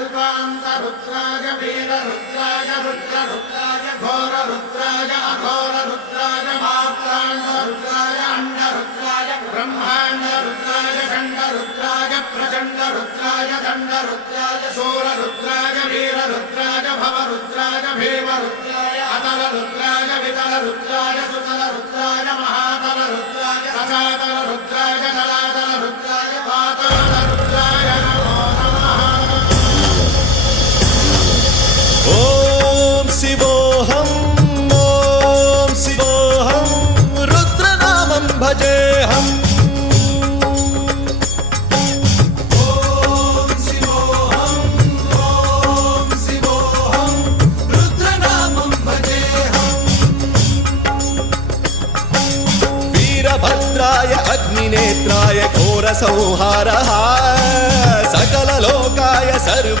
कल्पान्तरुद्राय वीररुद्राय रुद्ररुद्राय घोररुद्राय अघोररुद्राय मात्राण्डरुद्राय अण्डरुद्राय ब्रह्माण्डरुद्राय षण्डरुद्राय प्रचण्डरुद्राय दण्डरुद्राय शूररुद्राय वीररुद्राय भवरुद्राय भीमरुद्राय अतलरुद्राय वितलरुद्राय सुतलरुद्राय महातलरुद्राय रसातलरुद्राय जलातलरुद्राय पातालरुद्राय नमो नमः। ॐ शिवोऽहं रुद्रनामं भजेऽहम्। वीरभद्राय अग्निनेत्राय घोरसंहारः सकललोकाय सर्व